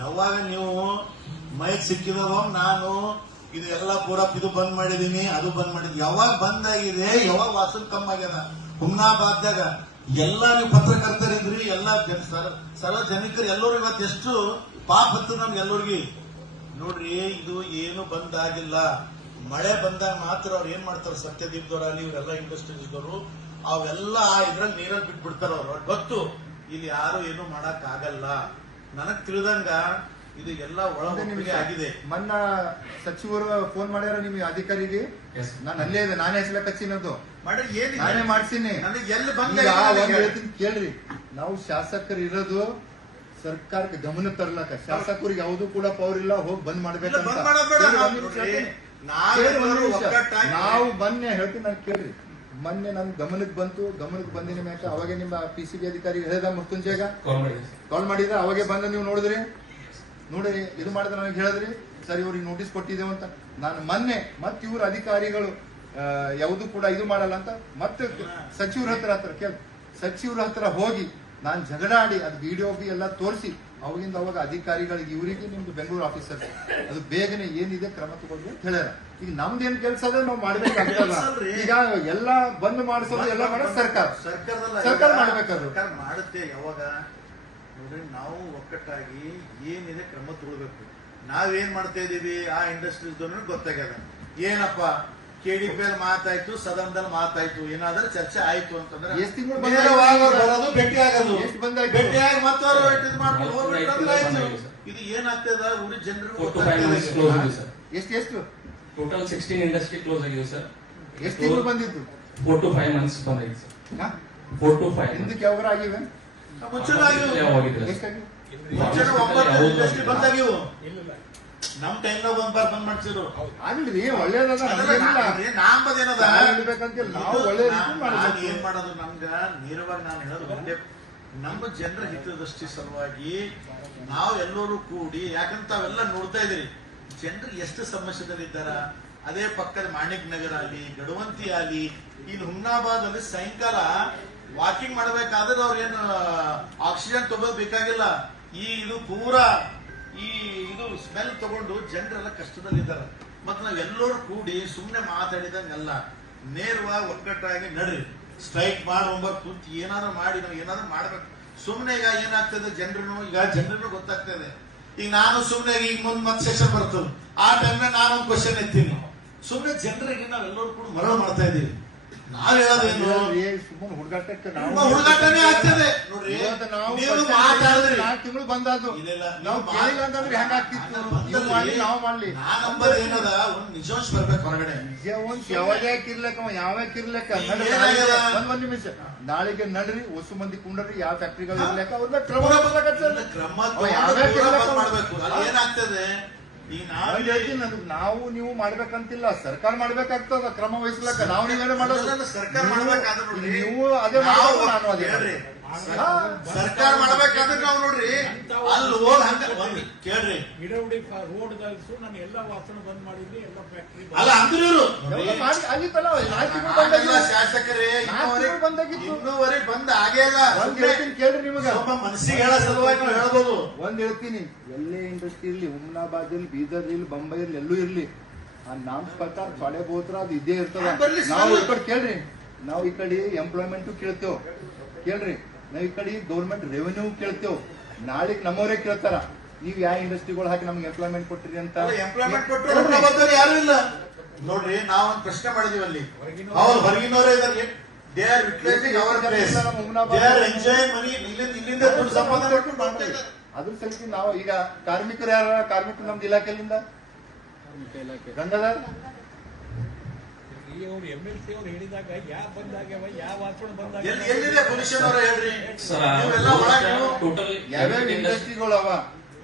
ಯಾವಾಗ ನೀವು ಮೈಕ್ ಸಿಕ್ಕಿದವ ನಾನು ಇದು ಎಲ್ಲ ಪೂರ ಇದು ಬಂದ್ ಮಾಡಿದೀನಿ ಅದು ಬಂದ್ ಮಾಡಿದೀನಿ, ಯಾವಾಗ ಬಂದ್ ಆಗಿದೆ, ಯಾವಾಗ ವಾಸನ್ ಕಮ್ಮಿ ಆಗ್ಯದ ಹುಮ್ನಾಬಾದ್ದಾಗ ಎಲ್ಲ ನೀವು ಪತ್ರಕರ್ತರಿದ್ರಿ, ಎಲ್ಲ ಸಾರ್ವಜನಿಕರು ಎಲ್ಲರೂ ಇವತ್ತು ಎಷ್ಟು ಪಾಪ ಹತ್ತು ನಮ್ಗೆ ಎಲ್ಲರಿಗೂ ನೋಡ್ರಿ. ಇದು ಏನು ಬಂದ್ ಆಗಿಲ್ಲ. ಮಳೆ ಬಂದಾಗ ಮಾತ್ರ ಅವ್ರು ಏನ್ ಮಾಡ್ತಾರೆ, ಸತ್ಯದೀಪದವರಾಗಲಿ ಇವರೆಲ್ಲ ಇಂಡಸ್ಟ್ರೀಸ್ದವರು ಅವೆಲ್ಲ ಇದ್ರಲ್ಲಿ ನೀರಲ್ಲಿ ಬಿಟ್ಬಿಡ್ತಾರ. ಅವ್ರು ಗೊತ್ತು ಇಲ್ಲಿ ಯಾರು ಏನು ಮಾಡಕ್ ಆಗಲ್ಲ. ನನಗ್ ತಿಳಿದಂಗ ಇದು ಎಲ್ಲ ಒಳಗೆ ಆಗಿದೆ. ಮೊನ್ನ ಸಚಿವರು ಫೋನ್ ಮಾಡ್ಯಾರ ನಿಮ್ಗೆ ಅಧಿಕಾರಿಗೆ, ನಾನು ಅಲ್ಲೇ ಇದೆ, ನಾನೇ ಹೆಸಲ ಕಚ್ಚಿನದು ನಾನೇ ಮಾಡ್ತೀನಿ. ಎಲ್ಲಿ ಬಂದ ಕೇಳ್ರಿ, ನಾವು ಶಾಸಕರು ಇರೋದು ಸರ್ಕಾರಕ್ಕೆ ಗಮನ ತರ್ಲಕ್ಕ, ಶಾಸಕರಿಗೆ ಯಾವ್ದು ಕೂಡ ಪವರ್ ಇಲ್ಲ ಹೋಗಿ ಬಂದ್ ಮಾಡ್ಬೇಕಂತ ನಾವು ಮೊನ್ನೆ ಹೇಳ್ತೀನಿ. ನಾನು ಕೇಳ್ರಿ, ಮೊನ್ನೆ ನಮ್ ಗಮನಕ್ಕೆ ಬಂತು, ಗಮನಕ್ಕೆ ಬಂದಿನ ಮ್ಯಾಕ ಅವಾಗೆ ನಿಮ್ಮ PCB ಅಧಿಕಾರಿ ಹೇಳಿದ ಮೃತ್ಯುಂಜಯಗ ಕಾಲ್ ಮಾಡಿದ್ರೆ ಅವಾಗೆ ಬಂದ ನೀವು ನೋಡಿದ್ರಿ, ನೋಡಿ ಇದು ಮಾಡಿದ್ರೆ ನನಗೆ ಹೇಳಿದ್ರಿ ಸರ್ ಇವ್ರಿಗೆ ನೋಟಿಸ್ ಕೊಟ್ಟಿದ್ದೇವೆ ಅಂತ. ನಾನು ಮೊನ್ನೆ ಮತ್ತೆ ಇವ್ರ ಅಧಿಕಾರಿಗಳು ಯಾವುದು ಕೂಡ ಇದು ಮಾಡಲ್ಲ ಅಂತ ಮತ್ತೆ ಸಚಿವರ ಹತ್ರ ಸಚಿವರ ಹತ್ರ ಹೋಗಿ ನಾನು ಜಗಳಾಡಿ ಅದು ವಿಡಿಯೋ ಎಲ್ಲ ತೋರಿಸಿ ಅವಾಗಿಂದ ಅವಾಗ ಅಧಿಕಾರಿಗಳಿಗೆ ಇವರಿಗೆ ನಿಮ್ದು ಬೆಂಗಳೂರು ಆಫೀಸರ್ ಅದು ಬೇಗನೆ ಏನಿದೆ ಕ್ರಮ ತಗೊಳ್ಳಿ ಅಂತ ಹೇಳ್ಯಾರ. ಈಗ ನಮ್ದೇನ್ ಕೆಲಸ ಅದ್ರೆ ನಾವು ಮಾಡ್ಬೇಕಾಗ್ತಲ್ಲ. ಈಗ ಎಲ್ಲ ಬಂದ್ ಮಾಡಿಸೋದು ಎಲ್ಲ ಮಾಡೋದು ಸರ್ಕಾರ ಮಾಡ್ಬೇಕಾದ್ರು ಮಾಡುತ್ತೆ. ಯಾವಾಗ ನೋಡ್ರಿ, ನಾವು ಒಕ್ಕಟ್ಟಾಗಿ ಏನಿದೆ ಕ್ರಮ ತಗೊಳ್ಬೇಕು. ನಾವೇನ್ ಮಾಡ್ತಾ ಇದೀವಿ ಆ ಇಂಡಸ್ಟ್ರೀಸ್ ಗೊತ್ತಾಗ್ಯದ. ಏನಪ್ಪ KDP ಮಾತಾಯ್ತು, ಸದನದಲ್ಲಿ ಮಾತಾಯ್ತು, ಏನಾದ್ರೂ ಚರ್ಚೆ ಆಯ್ತು ಅಂತಂದ್ರೆ ಎಷ್ಟು ತಿಂಗಳು ಬರೋದು ಭೇಟಿ ಆಗೋದು, ಎಷ್ಟು ಬಂದ ಭೇಟಿಯಾಗಿ ಮತ್ತವರು ಇದು ಮಾಡ್ಕೊಂಡು ಇದು ಏನಾಗ್ತದ ಊರಿ ಜನರು ಎಷ್ಟು ಟೋಟಲ್ 16 ಇಂಡಸ್ಟ್ರಿ ಕ್ಲೋಸ್ ಆಗಿದೆ ಸರ್. ಎಷ್ಟು ತಿಂಗಳು ಬಂದಿದ್ದು? 4 to 5 months ಬಂದಿದೆ ಸರ್. 4 to 5 ಹಿಂದಕ್ಕೆ ಯಾವಾಗ ಆಗಿವೆ? ಎಷ್ಟಾಗಿ ಬಂದಾಗಿವು ನಮ್ ಟೈಮ್ನಾಗ ಬಂದ್ ಮಾಡ್ಸಿದ್ರು. ಆಗ್ಲಿ ಒಳ್ಳೇದದ, ಏನ್ ಮಾಡೋದು ನಮ್ಗ ನೇರವಾಗಿ ನಾನು ಹೇಳೋದು ಒಂದೇ, ನಮ್ಮ ಜನರ ಹಿತದೃಷ್ಟಿ ಸಲುವಾಗಿ ನಾವು ಎಲ್ಲರೂ ಕೂಡಿ, ಯಾಕಂತ ಅವೆಲ್ಲ ನೋಡ್ತಾ ಇದ್ರಿ ಜನರು ಎಷ್ಟು ಸಮಸ್ಯೆಗಳಿದ್ದಾರ. ಅದೇ ಪಕ್ಕದ ಮಾಣಿಕ್ ನಗರ ಅಲ್ಲಿ, ಗಡವಂತಿ ಅಲ್ಲಿ, ಇಲ್ಲಿ ಹುಮ್ನಾಬಾದ್ ಅಲ್ಲಿ ಸಾಯಂಕಾಲ ವಾಕಿಂಗ್ ಮಾಡ್ಬೇಕಾದ್ರೆ ಅವ್ರೇನು ಆಕ್ಸಿಜನ್ ತಗೋದ್ ಬೇಕಾಗಿಲ್ಲ. ಇದು ಪೂರಾ ಇದು ಸ್ಮೆಲ್ ತಗೊಂಡು ಜನರೆಲ್ಲ ಕಷ್ಟದಲ್ಲಿದ್ದಾರೆ. ಮತ್ ನಾವೆಲ್ಲರೂ ಕೂಡಿ ಸುಮ್ನೆ ಮಾತಾಡಿದಂಗಲ್ಲ, ನೇರವಾಗಿ ಒಕ್ಕಟ್ಟಾಗಿ ನಡ್ರಿ, ಸ್ಟ್ರೈಕ್ ಮಾಡಿ ಕೂತ್ ಏನಾದ್ರು ಮಾಡಿ ನಾವು ಏನಾದ್ರು ಮಾಡ್ಬೇಕು. ಸುಮ್ನೆ ಈಗ ಏನಾಗ್ತದೆ ಜನರನ್ನು ಗೊತ್ತಾಗ್ತದೆ. ಈಗ ನಾನು ಸುಮ್ನೆ ಈಗ ಮುಂದ್ ಮತ್ತೆ ಸೆಷನ್ ಬರ್ತದೆ, ಆ ಟೈಮ್ನಾಗ ನಾನೊಂದು ಕ್ವಶನ್ ಎತ್ತೀನಿ. ಸುಮ್ನೆ ಜನರಿಗೆ ನಾವೆಲ್ಲರೂ ಕೂಡ ಮರಳು ಮಾಡ್ತಾ ಇದೀವಿ. ನಾವ್ ಹೇಳೋದೇನು ಸುಮ್ಮನೆ ಹುಡುಗಾಟಕ್ಕೆ ಹುಡುಗಾಟನೇ ಆಗ್ತದೆ ನೋಡ್ರಿ. ನೀವು ಮಾತಾಡಿದ್ರಿ 4 ತಿಂಗಳು ಬಂದಾದ್ರು ನಾವು ಕೇಳಿಲ್ಲ ಅಂತಂದ್ರೆ ಹೆಂಗಾಗ್ತಿತ್ತು? ನಾವು ಮಾಡ್ಲಿ ನಂಬರ್ ಏನದ ಒಂದ್ ನಿಜವಂಶ ಬರ್ಬೇಕು ಹೊರಗಡೆ. ನಿಜವಂಶ ಯಾವ್ಯಾಕಿರ್ಲಕ್ಕ ಒಂದ್ ನಿಮಿಷ ನಾಳೆಗೆ ನಡ್ರಿ, ಹೊಸ ಮಂದಿ ಕುಂಡ್ರಿ, ಯಾವ ಫ್ಯಾಕ್ಟ್ರಿಗಳು ಇರ್ಲಕ್ಕ ಅವ್ರನ್ನ ಕ್ರಮ ಮಾಡ್ಬೇಕು. ಏನಾಗ್ತದೆ ಈಗ ನಾವು ನೀವು ಮಾಡ್ಬೇಕಂತಿಲ್ಲ, ಸರ್ಕಾರ ಮಾಡ್ಬೇಕಾಗ್ತದ ಕ್ರಮ ವಹಿಸ್ಲಕ್ಕ. ನಾವು ನೀವೇನೇ ಮಾಡೋದು ಸರ್ಕಾರ ಮಾಡ್ಬೇಕಾದ್ರೆ ನೀವು ಅದೇ ಮಾಡೋದು, ನಾನು ಅದೇ ಸರ್ಕಾರ ಮಾಡ್ಬೇಕಾದ್ರೆ ನಾವು ನೋಡ್ರಿ ಅಲ್ಲಿ ಹೋಗಿ ಹಂಗ ಕೇಳ್ರಿ ರೋಡ್ ನಾನು ಎಲ್ಲ ವಾಸನ ಬಂದ್ ಮಾಡಿದ್ವಿ, ಎಲ್ಲ ಫ್ಯಾಕ್ಟ್ರಿ ಅಲ್ಲ ಅಂದ್ರೂ ಆಗಿತ್ತಲ್ಲ. ಶಾಸಕರೇ ಇನ್ನೂವರೆ ಬಂದ್ ಆಗೇ ಇಲ್ಲ. ಕೇಳ್ರಿ ನಿಮಗೆ ಮನಸ್ಸಿಗೆ ಹೇಳೋ ಸಲುವಾಗಿ ನಾವು ಹೇಳ್ಬೋದು. ಒಂದ್ ಹೇಳ್ತೀನಿ, ಎಲ್ಲೇ ಇಂಡಸ್ಟ್ರಿ ಇರ್ಲಿ, ಹುಮ್ನಾಬಾದ್ ಇರ್ಲಿ, ಬೀದರ್ ಇರ್ಲಿ, ಬಂಬೈ ಇರ್ಲಿ, ಎಲ್ಲೂ ಇರ್ಲಿ, ಆ ನಾಮ್ಸ್ ಪ್ರಕಾರ ತೊಳೆ ಬೋತ್ರ ಅದು ಇದ್ದೇ ಇರ್ತದ. ನಾವು ಈ ಕಡೆ ಕೇಳ್ರಿ, ನಾವು ಈ ಕಡೆ ಎಂಪ್ಲಾಯ್ಮೆಂಟ್ ಕೇಳ್ತೇವ್, ಕೇಳ್ರಿ ನಾವ್ ಈ ಕಡೆ ಗೌರ್ಮೆಂಟ್ ರೆವೆನ್ಯೂ ಕೇಳ್ತೇವ್. ನಾಳೆ ನಮ್ಮವರೇ ಕೇಳ್ತಾರ, ನೀವ್ ಯಾವ ಇಂಡಸ್ಟ್ರಿಗಳು ಹಾಕಿ ನಮ್ಗೆ ಎಂಪ್ಲಾಯ್ಮೆಂಟ್ ಕೊಟ್ಟಿರಿ ಅಂತ. ಎಂಪ್ಲಾಯ್ಮೆಂಟ್ ಕೊಟ್ಟರು ಯಾರು ಇಲ್ಲ ನೋಡ್ರಿ. ನಾವೊಂದು ಪ್ರಶ್ನೆ ಮಾಡಿದೀವಿ ಅಲ್ಲಿ, ಅವ್ರು ಹೊರಗಿನವರೇ ಇದಾರೆ. They are utilizing our place, they are enjoying money. ಇಲ್ಲಿಂದ ದುಡ್ಡು ಸಂಪಾದನೆ ಮಾಡ್ಕೊಂಡು ಹೋಗ್ತಾ ಇದ್ದಾರೆ. ಅದ್ರ ಸಲುವಾಗಿ ನಾವು ಈಗ ಕಾರ್ಮಿಕರು ಯಾರ ಕಾರ್ಮಿಕರು ನಮ್ದು ಇಲಾಖೆಯಿಂದ ಗಂಧದಾರ MLC ಅವ್ರು ಹೇಳಿದಾಗ ಯಾವ ಬಂದಾಗ್ಯಾವ, ಯಾವ ವಾಸನ ಬಂದಾಗ ಎಲ್ಲಿದೆ ಪೊಲ್ಯೂಷನ್ ಅವರ ಹೇಳ್ರಿ. ಯಾವ್ಯಾವ ಇಂಡಸ್ಟ್ರಿಗಳು ಅವ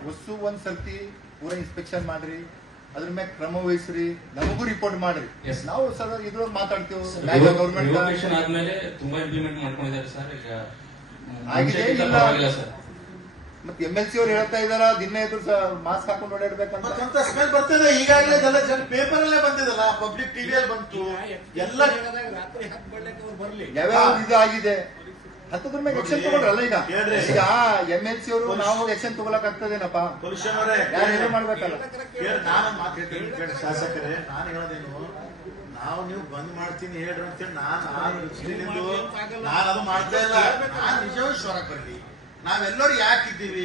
ವಸ್ತು ಒಂದ್ ಸರ್ತಿ ಪೂರ ಇನ್ಸ್ಪೆಕ್ಷನ್ ಮಾಡ್ರಿ, ಅದ್ರ ಮ್ಯಾಗ ಕ್ರಮ ವಹಿಸ್ರಿ, ನಮಗೂ ರಿಪೋರ್ಟ್ ಮಾಡ್ರಿ. ನಾವು ಸರ್ ಇದ್ರೊಳಗೆ ಮಾತಾಡ್ತೀವಿ. ಗೌರ್ಮೆಂಟ್ ಆದ್ಮೇಲೆ ತುಂಬಾ ಇಂಪ್ಲಿಮೆಂಟ್ ಮಾಡ್ಕೊಂಡಿದ್ದಾರೆ ಸರ್. ಈಗ ಆಗಿದೆ ಇಲ್ಲ ಸರ್. ಮತ್ತೆ MLC ಅವ್ರು ಹೇಳ್ತಾ ಇದಾರ ದಿನ ಇದ್ರು ಮಾಸ್ಕ್ ಹಾಕೊಂಡು ಓಡಾಡ್ಬೇಕಂತ ಸ್ಮೆಲ್ ಬರ್ತದೆ. ಈಗಾಗಲೇ ಪೇಪರ್ ಅಲ್ಲೇ ಬಂದಿದಲ್ಲ, ಪಬ್ಲಿಕ್ ಟಿವಿಯಲ್ಲಿ ಬಂತು ಎಲ್ಲ. ರಾತ್ರಿ 10 ಗಂಟೆಗೆ ಅವ್ರು ಬರ್ಲಿ. ಯಾವ್ಯಾವ ಇದು ಆಗಿದೆ ಹತ್ತದ್ರ ಮೇಲೆ ಆಕ್ಷನ್ ತಗೊಳ್ರಲ್ಲ ಈಗ ಹೇಳ್ರಿ. ಈಗ MLC ಅವರು ನಾವು ಆಕ್ಷನ್ ತಗೊಳಕ್ ಆಗ್ತದೇನಪ್ಪ ಪೊಲ್ಯೂಷನ್ ಅವರೇ ಯಾರು ಏನು ಮಾಡ್ಬೇಕಲ್ಲ ಕೇಳಿ ನಾನು ಮಾತಾಡ್ತೀನಿ ಕೇಳಿ ಶಾಸಕರೇ ನಾನು ಹೇಳೋದೇನು ನಾವು ನೀವು ಬಂದ್ ಮಾಡ್ತೀನಿ ಹೇಳ್ರಿ ಅಂತೇಳಿ ನಾನು ಅದು ಮಾಡ್ತಾ ಇಲ್ಲ. ನಾನು ನಿಜವೂ ಸ್ವರ ಬರ್ಲಿ ನಾವೆಲ್ಲರೂ ಯಾಕಿದ್ದೀವಿ